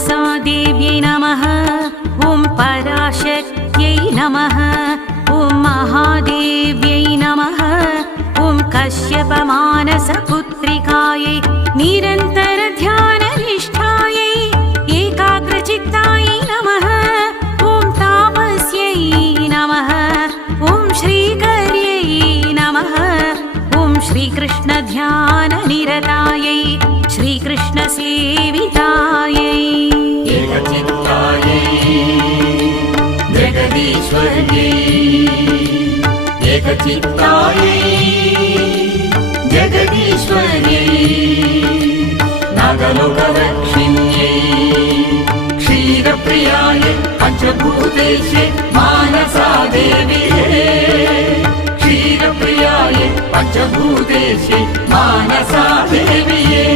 मानसादेव्यै नमः। ॐ पराशक्त्यै नमः। ॐ महादेव्यै नमः। ॐ कश्यपमानसपुत्रिकायै निरन्तरध्याननिष्ठायै एकाग्रचित्तायै नमः। ॐ तापस्यै नमः। ॐ श्रीकर्यै नमः। ॐ श्रीकृष्णध्याननिरतायै श्रीकृष्णसेवितायै एकचित्तायै जगदीश्वर्यै एकचित्तायै जगदीश्वर्यै नागलोकदक्षिण्यै क्षीरप्रियायै पञ्चभूतेशे मानसादेव्यै क्षीरप्रियायै पञ्चभूतेशे मानसादेव्यै